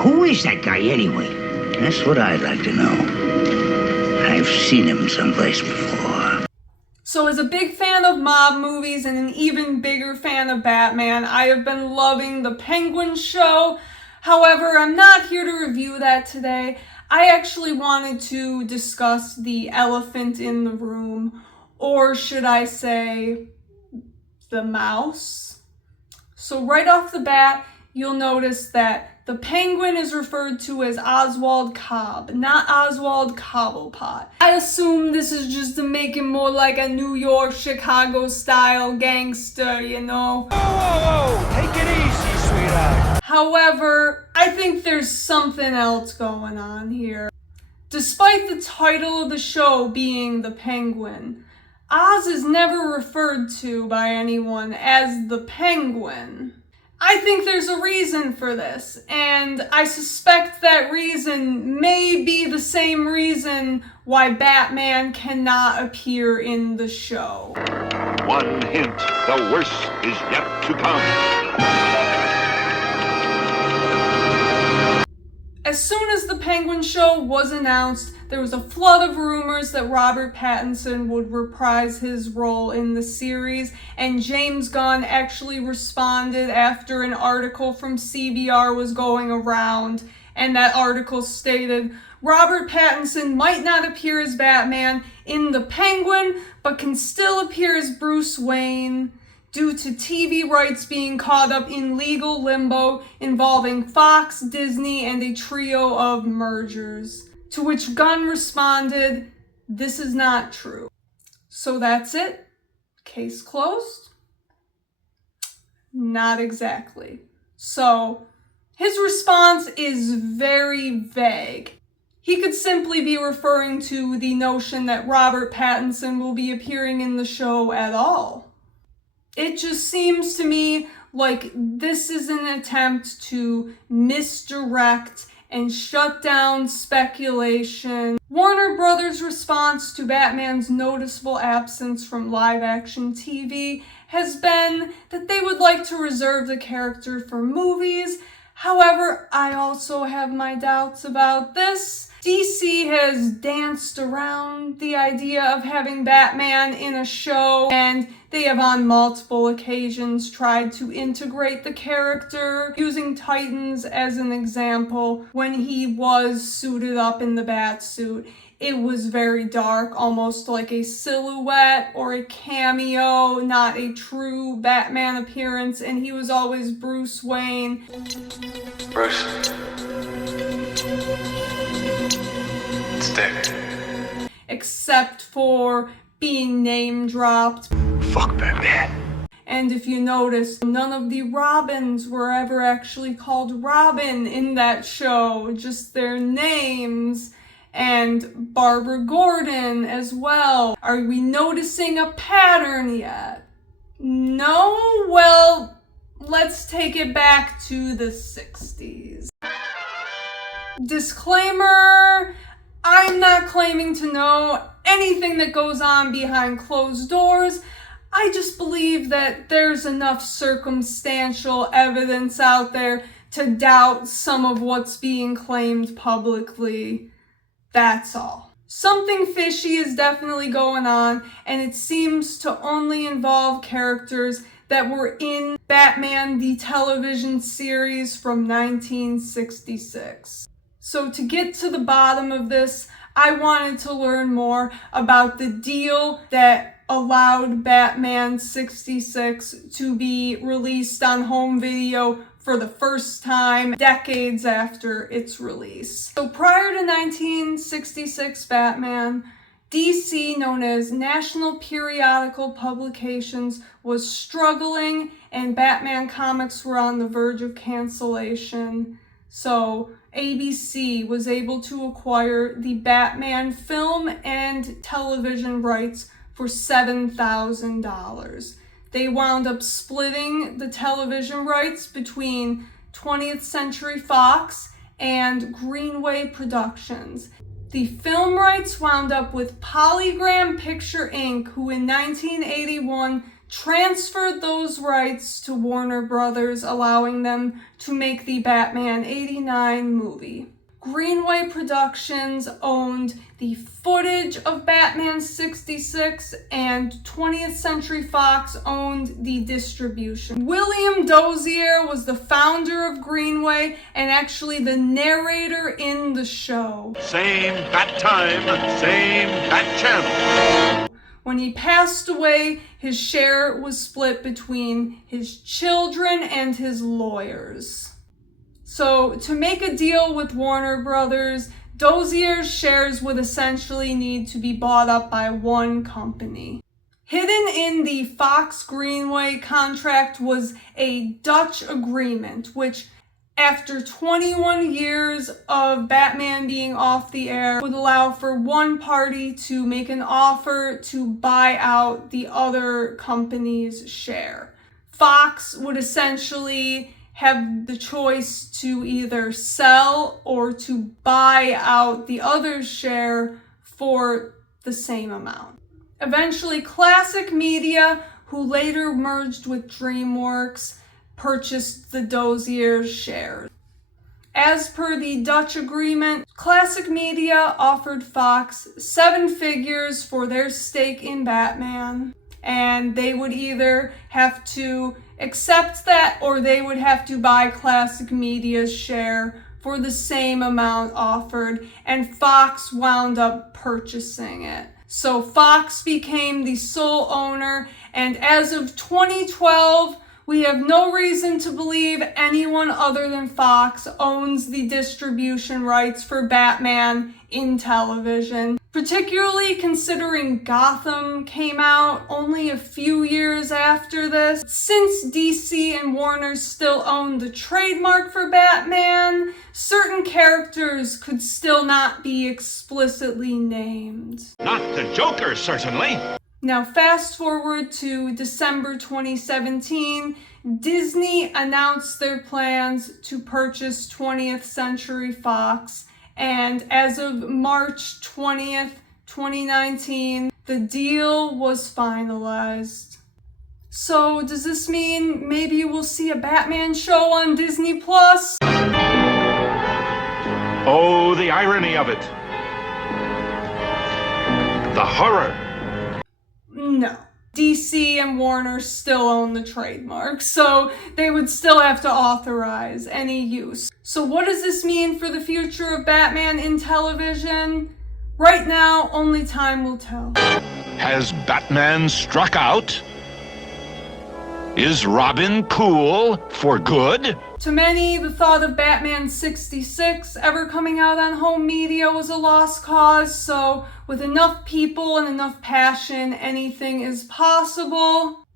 Who is that guy anyway? That's what I'd like to know. I've seen him someplace before. So as a big fan of mob movies and an even bigger fan of Batman, I have been loving the Penguin show. However, I'm not here to review that today. I actually wanted to discuss the elephant in the room, or should I say, the mouse. So right off the bat, you'll notice that the Penguin is referred to as Oswald Cobb, not Oswald Cobblepot. I assume this is just to make him more like a New York, Chicago style gangster, you know? Whoa, take it easy, sweetheart. However, I think there's something else going on here. Despite the title of the show being The Penguin, Oz is never referred to by anyone as the Penguin. I think there's a reason for this, and I suspect that reason may be the same reason why Batman cannot appear in the show. One hint, the worst is yet to come. As soon as the Penguin show was announced, there was a flood of rumors that Robert Pattinson would reprise his role in the series, and James Gunn actually responded after an article from CBR was going around, and that article stated, Robert Pattinson might not appear as Batman in The Penguin, but can still appear as Bruce Wayne, due to TV rights being caught up in legal limbo involving Fox, Disney, and a trio of mergers. To which Gunn responded, this is not true. So that's it? Case closed? Not exactly. So his response is very vague. He could simply be referring to the notion that Robert Pattinson will be appearing in the show at all. It just seems to me like this is an attempt to misdirect and shut down speculation. Warner Brothers' response to Batman's noticeable absence from live-action TV has been that they would like to reserve the character for movies. However, I also have my doubts about this. DC has danced around the idea of having Batman in a show, and they have on multiple occasions tried to integrate the character, using Titans as an example. When he was suited up in the Batsuit, it was very dark, almost like a silhouette or a cameo, not a true Batman appearance, and he was always Bruce Wayne. Bruce. Stick. Except for being name dropped. Fuck Batman. And if you notice, none of the Robins were ever actually called Robin in that show, just their names. And Barbara Gordon as well. Are we noticing a pattern yet? No? Well, let's take it back to the 60s. Disclaimer, I'm not claiming to know anything that goes on behind closed doors. I just believe that there's enough circumstantial evidence out there to doubt some of what's being claimed publicly. That's all. Something fishy is definitely going on, and it seems to only involve characters that were in Batman the television series from 1966. So to get to the bottom of this, I wanted to learn more about the deal that allowed Batman 66 to be released on home video for the first time decades after its release. So prior to 1966 Batman, DC, known as National Periodical Publications, was struggling, and Batman comics were on the verge of cancellation. So ABC was able to acquire the Batman film and television rights for $7,000. They wound up splitting the television rights between 20th Century Fox and Greenway Productions. The film rights wound up with Polygram Picture Inc., who in 1981 transferred those rights to Warner Brothers, allowing them to make the Batman '89 movie. Greenway Productions owned the footage of Batman '66, and 20th Century Fox owned the distribution. William Dozier was the founder of Greenway and actually the narrator in the show. Same bat time, same bat channel. When he passed away, his share was split between his children and his lawyers. So, to make a deal with Warner Brothers, Dozier's shares would essentially need to be bought up by one company. Hidden in the Fox Greenway contract was a Dutch agreement, which, after 21 years of Batman being off the air, would allow for one party to make an offer to buy out the other company's share. Fox would essentially have the choice to either sell or to buy out the other share for the same amount. Eventually, Classic Media, who later merged with DreamWorks, purchased the Dozier shares. As per the Dutch agreement, Classic Media offered Fox 7 figures for their stake in Batman, and they would either have to accept that or they would have to buy Classic Media's share for the same amount offered, and Fox wound up purchasing it. So Fox became the sole owner, and as of 2012, we have no reason to believe anyone other than Fox owns the distribution rights for Batman in television, particularly considering Gotham came out only a few years after this. Since DC and Warner still own the trademark for Batman, certain characters could still not be explicitly named. Not the Joker, certainly. Now, fast forward to December 2017, Disney announced their plans to purchase 20th Century Fox, and as of March 20th, 2019, the deal was finalized. So, does this mean maybe we'll see a Batman show on Disney Plus? Oh, the irony of it. The horror. No. DC and Warner still own the trademark, so they would still have to authorize any use. So what does this mean for the future of Batman in television? Right now, only time will tell. Has Batman struck out? Is Robin cool for good? To many, the thought of Batman '66 ever coming out on home media was a lost cause, so with enough people and enough passion, anything is possible.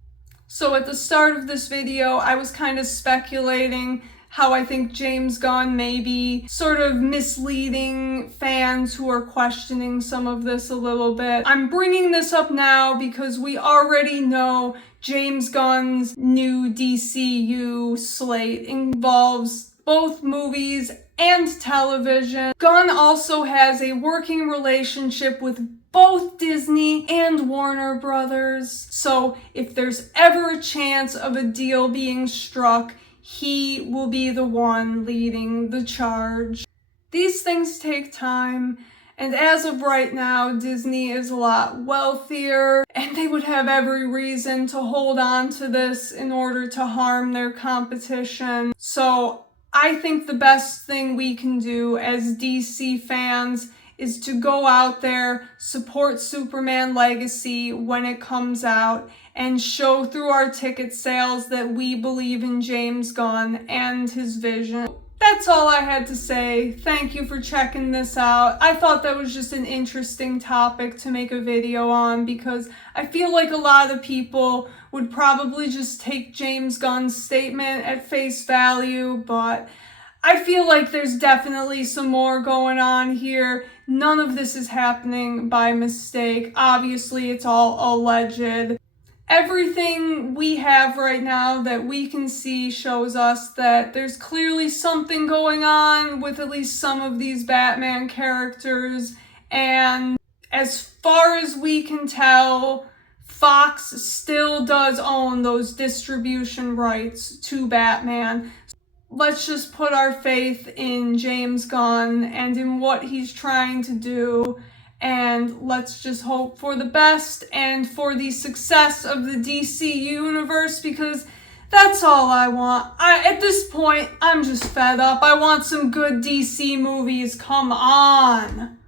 So at the start of this video, I was kind of speculating how I think James Gunn may be sort of misleading fans who are questioning some of this a little bit. I'm bringing this up now because we already know James Gunn's new DCU slate involves both movies and television. Gunn also has a working relationship with both Disney and Warner Brothers. So if there's ever a chance of a deal being struck, he will be the one leading the charge. These things take time, and as of right now, Disney is a lot wealthier, and they would have every reason to hold on to this in order to harm their competition. So I think the best thing we can do as DC fans is to go out there, support Superman Legacy when it comes out, and show through our ticket sales that we believe in James Gunn and his vision. That's all I had to say. Thank you for checking this out. I thought that was just an interesting topic to make a video on because I feel like a lot of people would probably just take James Gunn's statement at face value, but I feel like there's definitely some more going on here. None of this is happening by mistake. Obviously, it's all alleged. Everything we have right now that we can see shows us that there's clearly something going on with at least some of these Batman characters. And as far as we can tell, Fox still does own those distribution rights to Batman. Let's just put our faith in James Gunn and in what he's trying to do, and let's just hope for the best and for the success of the DC universe, because that's all I want. At this point, I'm just fed up. I want some good DC movies. Come on.